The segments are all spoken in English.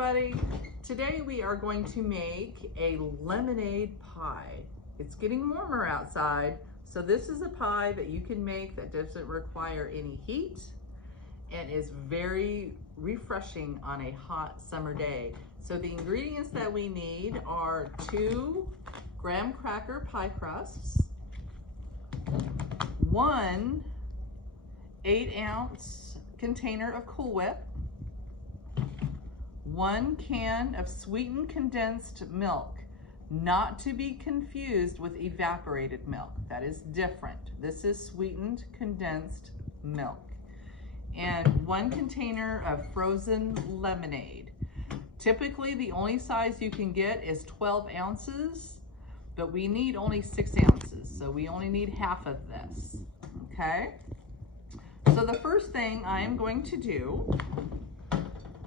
everybody. Today we are going to make a lemonade pie. It's getting warmer outside, so this is a pie that you can make that doesn't require any heat and is very refreshing on a hot summer day. So the ingredients that we need are 2 graham cracker pie crusts, 1 8-ounce container of Cool Whip, 1 can of sweetened condensed milk, not to be confused with evaporated milk. That is different. This is sweetened condensed milk. And 1 container of frozen lemonade. Typically, the only size you can get is 12 ounces, but we need only 6 ounces, so we only need half of this, okay? So the first thing I am going to do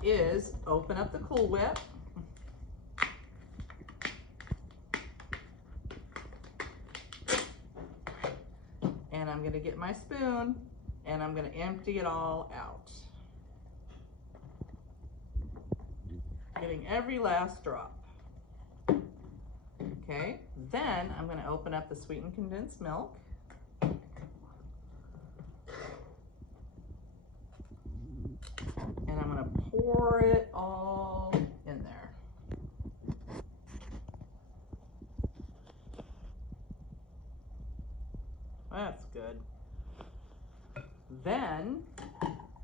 is open up the Cool Whip. And I'm going to get my spoon and I'm going to empty it all out. Getting every last drop. Okay, then I'm going to open up the sweetened condensed milk. And I'm going to pour it all in there. That's good. Then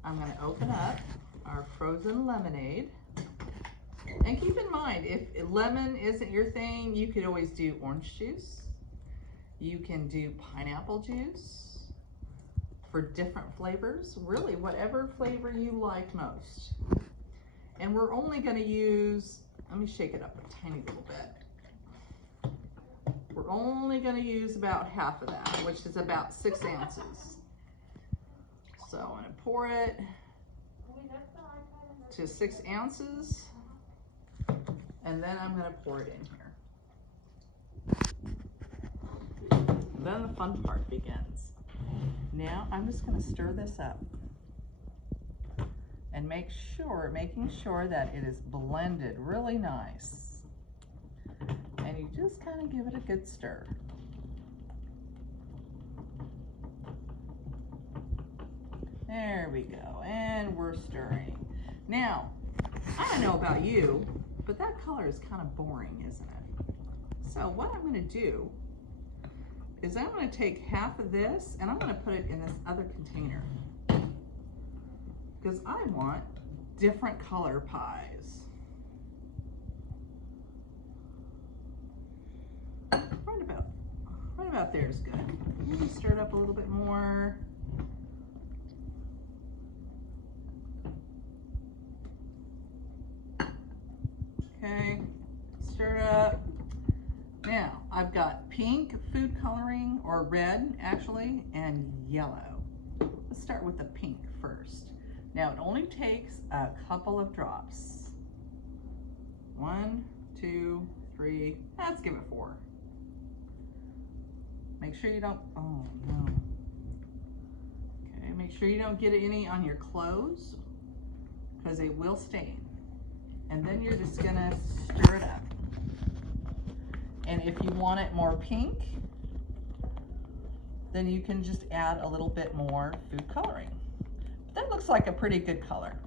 I'm going to open up our frozen lemonade. And keep in mind, if lemon isn't your thing, you could always do orange juice. You can do pineapple juice for different flavors, really whatever flavor you like most. And we're only going to use, let me shake it up a tiny little bit. We're only going to use about half of that, which is about 6 ounces. So I'm going to pour it to 6 ounces, and then I'm going to pour it in here. Then the fun part begins. Now I'm just going to stir this up and making sure that it is blended really nice. And you just kind of give it a good stir. There we go, and we're stirring. Now, I don't know about you, but that color is kind of boring, isn't it? So what I'm going to do is I'm going to take half of this and I'm going to put it in this other container because I want different color pies. Right about there is good. Let me stir it up a little bit more. Okay, stir it up. Now, I've got pink food coloring, or red actually, and yellow. Let's start with the pink first. Now, it only takes a couple of drops. 1, 2, 3, let's give it 4. Make sure you don't, oh no. Okay, make sure you don't get any on your clothes because they will stain. And then you're just gonna stir it up. And if you want it more pink, then you can just add a little bit more food coloring. But that looks like a pretty good color.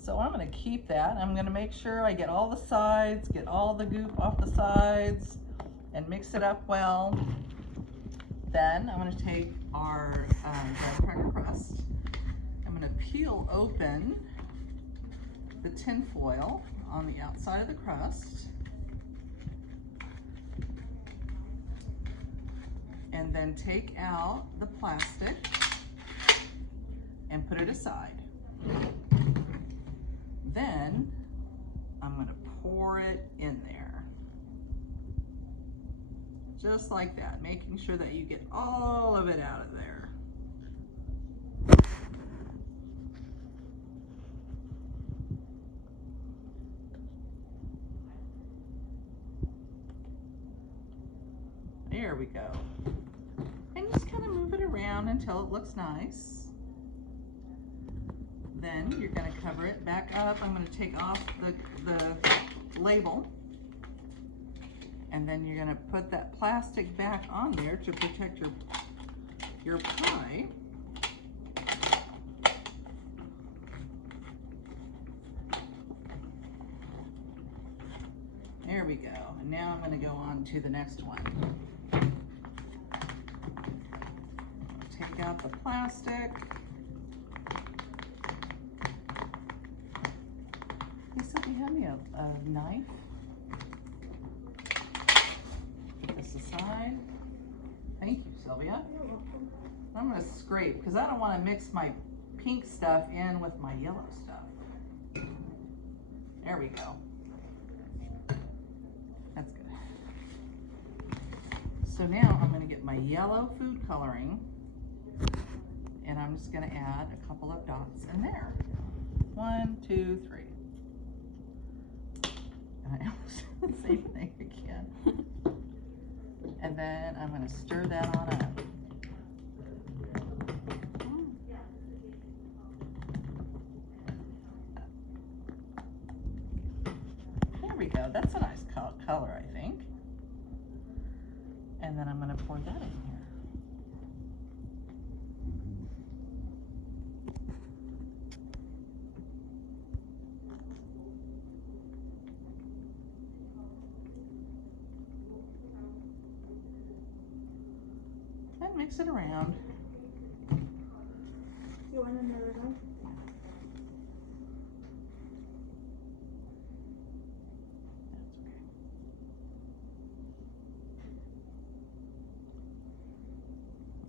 So I'm gonna keep that. I'm gonna make sure I get all the sides, get all the goop off the sides, and mix it up well. Then I'm gonna take our graham cracker crust. I'm gonna peel open the tin foil on the outside of the crust, and then take out the plastic and put it aside. Then I'm going to pour it in there, just like that, making sure that you get all of it out of there. There we go. And just kind of move it around until it looks nice. Then you're going to cover it back up. I'm going to take off the label. And then you're going to put that plastic back on there to protect your pie. There we go. And now I'm going to go on to the next one. Take out the plastic. Hey, so you have me a knife? Put this aside. Thank you, Sylvia. You're welcome. I'm going to scrape because I don't want to mix my pink stuff in with my yellow stuff. There we go. That's good. So now I'm going to get my yellow food coloring and I'm just going to add a couple of dots in there. 1, 2, 3. And I almost did the same thing again. And then I'm going to stir that on up. There we go. That's a nice color, I think. And then I'm going to pour that in here. And mix it around. You want another one?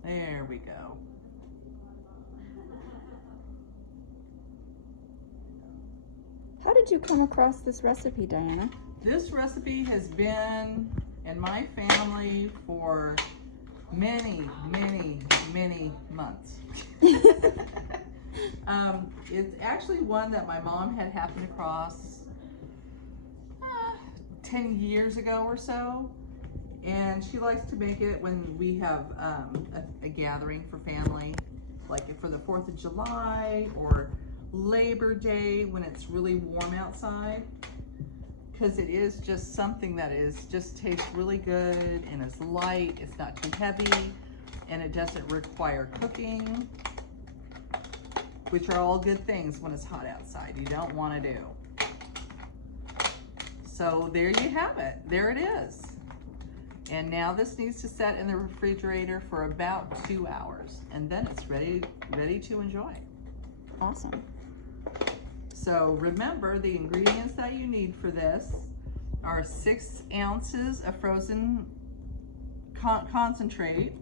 There we go. How did you come across this recipe, Diana? This recipe has been in my family for many, many, many months. It's actually one that my mom had happened across 10 years ago or so. And she likes to make it when we have a gathering for family, like for the 4th of July or Labor Day when it's really warm outside. Because it is just something that just tastes really good and it's light, it's not too heavy, and it doesn't require cooking, which are all good things when it's hot outside. You don't want to do. So there you have it. There it is. And now this needs to set in the refrigerator for about 2 hours, and then it's ready to enjoy. Awesome. So remember, the ingredients that you need for this are 6 ounces of frozen concentrate,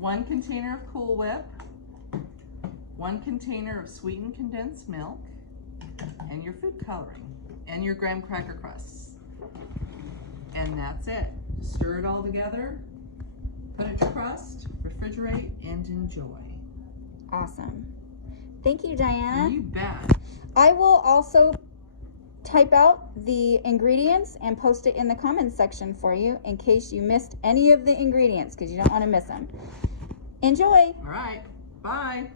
1 container of Cool Whip, 1 container of sweetened condensed milk, and your food coloring, and your graham cracker crusts. And that's it. Stir it all together, put it to crust, refrigerate, and enjoy. Awesome. Thank you, Diana. You bet. I will also type out the ingredients and post it in the comments section for you in case you missed any of the ingredients, because you don't want to miss them. Enjoy. All right. Bye.